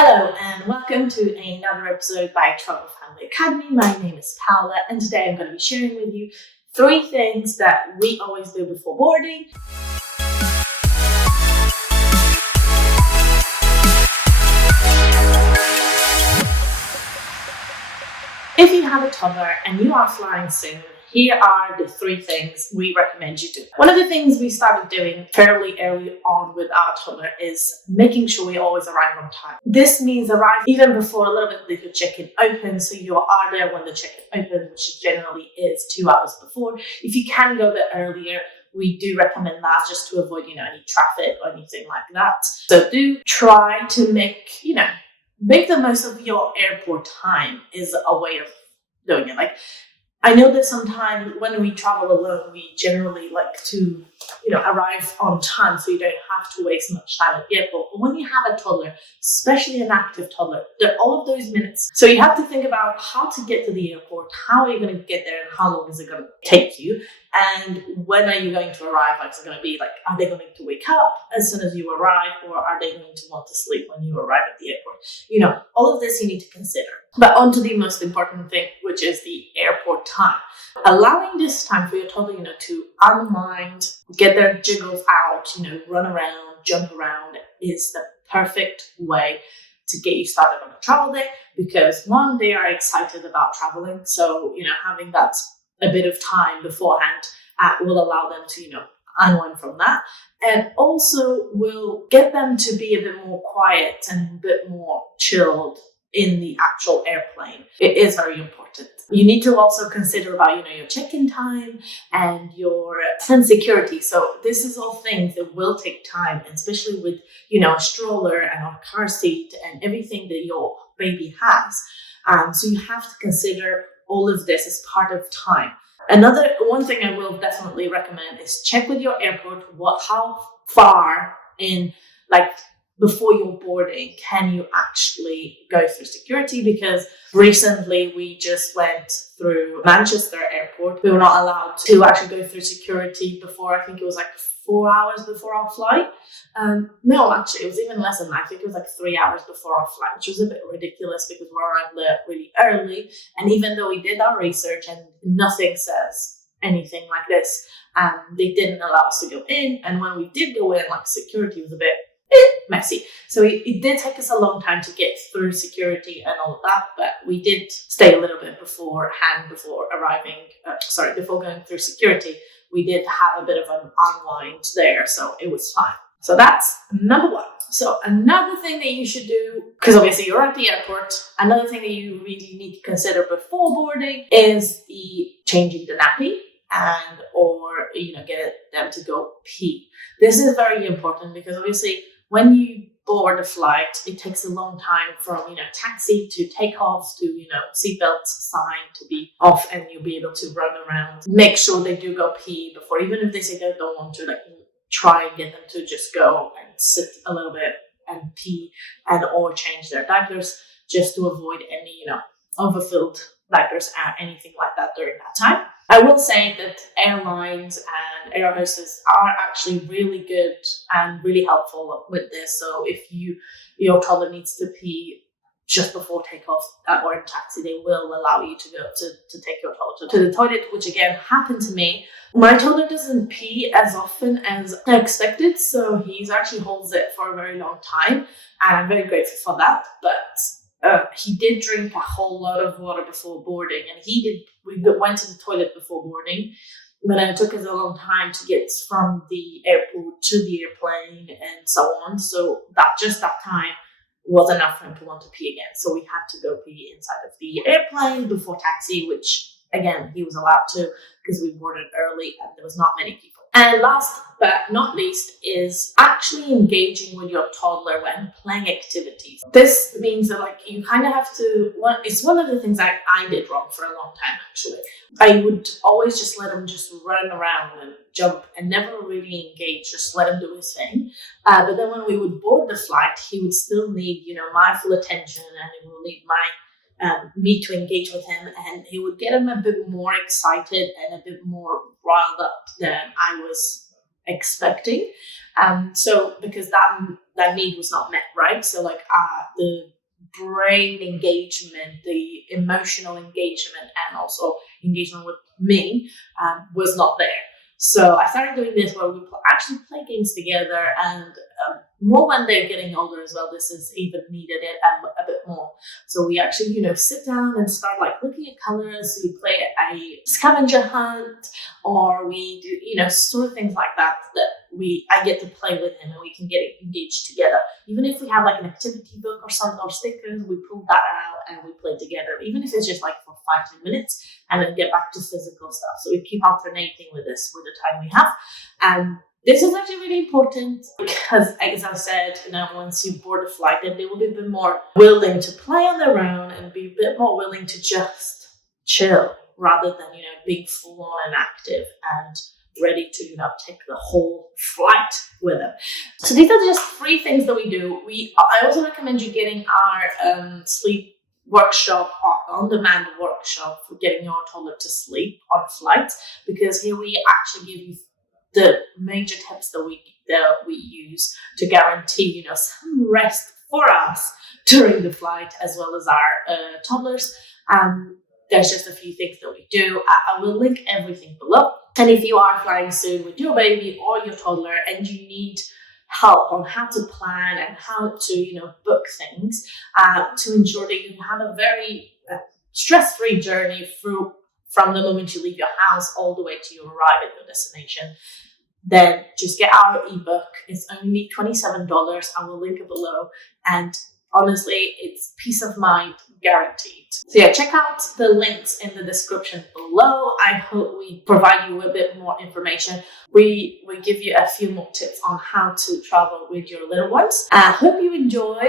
Hello and welcome to another episode by Toddler Family Academy. My name is Paula and today I'm going to be sharing with you 3 things that we always do before boarding. If you have a toddler and you are flying soon, here are the 3 things we recommend you do. One of the things we started doing fairly early on with our toddler is making sure we always arrive on time. This means arrive even before a little bit of the check-in opens, so you are there when the check-in opens, which generally is 2 hours before. If you can go a bit earlier, we do recommend that just to avoid, any traffic or anything like that. So do try to make the most of your airport time is a way of doing it. I know that sometimes when we travel alone, we generally like to, arrive on time so you don't have to waste much time at the airport. But when you have a toddler, especially an active toddler, there are all of those minutes. So you have to think about how to get to the airport, how are you going to get there, and how long is it going to take you, and when are you going to arrive? Is it going to be are they going to wake up as soon as you arrive, or are they going to want to sleep when you arrive at the airport? All of this you need to consider. But on to the most important thing, which is the airport time. Allowing this time for your toddler, to unwind, get their jiggles out, run around, jump around is the perfect way to get you started on a travel day, because one, they are excited about traveling. So, having that a bit of time beforehand will allow them to, unwind from that, and also will get them to be a bit more quiet and a bit more chilled in the actual airplane. It is very important. You need to also consider about, your check-in time and your security. So this is all things that will take time, especially with, a stroller and a car seat and everything that your baby has. So you have to consider all of this as part of time. One thing I will definitely recommend is check with your airport how far in, before your boarding, can you actually go through security? Because recently we just went through Manchester airport. We were not allowed to actually go through security before, I think it was 4 hours before our flight. No, actually, it was even less than that. I think it was 3 hours before our flight, which was a bit ridiculous because we arrived there really early. And even though we did our research and nothing says anything like this, they didn't allow us to go in. And when we did go in, security was a bit messy. So it did take us a long time to get through security and all of that, but we did stay a little bit beforehand before going through security. We did have a bit of an unwind there, so it was fine. So that's number 1. So another thing that you should do, because obviously you're at the airport, another thing that you really need to consider before boarding is the changing the nappy or get them to go pee. This is very important because obviously when you board a flight, it takes a long time from, taxi to takeoff to, seatbelt sign to be off, and you'll be able to run around. Make sure they do go pee before, even if they say they don't want to, try and get them to just go and sit a little bit and pee or change their diapers, just to avoid any, overfilled diapers or anything like that during that time. I will say that airlines and air hostesses are actually really good and really helpful with this. So if your toddler needs to pee just before takeoff or in taxi, they will allow you to go to take your toddler to the toilet, which again happened to me. My toddler doesn't pee as often as I expected, so he actually holds it for a very long time, and I'm very grateful for that. But he did drink a whole lot of water before boarding, and we went to the toilet before boarding, but it took us a long time to get from the airport to the airplane and so on. So that time was enough for him to want to pee again. So we had to go pee inside of the airplane before taxi, which again, he was allowed to because we boarded early and there was not many people. And last but not least is actually engaging with your toddler when playing activities. This means that you kind of have to, it's one of the things I did wrong for a long time actually. I would always just let him just run around and jump and never really engage, just let him do his thing. But then when we would board the flight, he would still need, my full attention, and he would need me to engage with him, and it would get him a bit more excited and a bit more riled up than I was expecting. So because that need was not met, right? So like the brain engagement, the emotional engagement, and also engagement with me was not there. So I started doing this where we actually play games together, and more when they're getting older as well. This is even needed it a bit more. So we actually, sit down and start like looking at colors. We play a scavenger hunt, or we do, sort of things like that I get to play with him and we can get engaged together. Even if we have like an activity book or something or stickers, we pull that out and we play together. Even if it's just like for 5-10 minutes, and then get back to physical stuff. So we keep alternating with this with the time we have. And this is actually really important because, as I said, once you board the flight, then they will be a bit more willing to play on their own and be a bit more willing to just chill rather than, being full on and active and ready to, take the whole flight with them. So these are just 3 things that we do. I also recommend you getting our sleep workshop, on-demand workshop for getting your toddler to sleep on flights, because here we actually give you the major tips that we use to guarantee some rest for us during the flight, as well as our toddlers. There's just a few things that we do. I will link everything below. And if you are flying soon with your baby or your toddler and you need help on how to plan and how to book things to ensure that you have a very stress-free journey from the moment you leave your house all the way to you arrive at your destination, then just get our ebook. It's only $27. I will link it below. And honestly, it's peace of mind guaranteed. So yeah, check out the links in the description below. I hope we provide you a bit more information. We give you a few more tips on how to travel with your little ones. I hope you enjoy.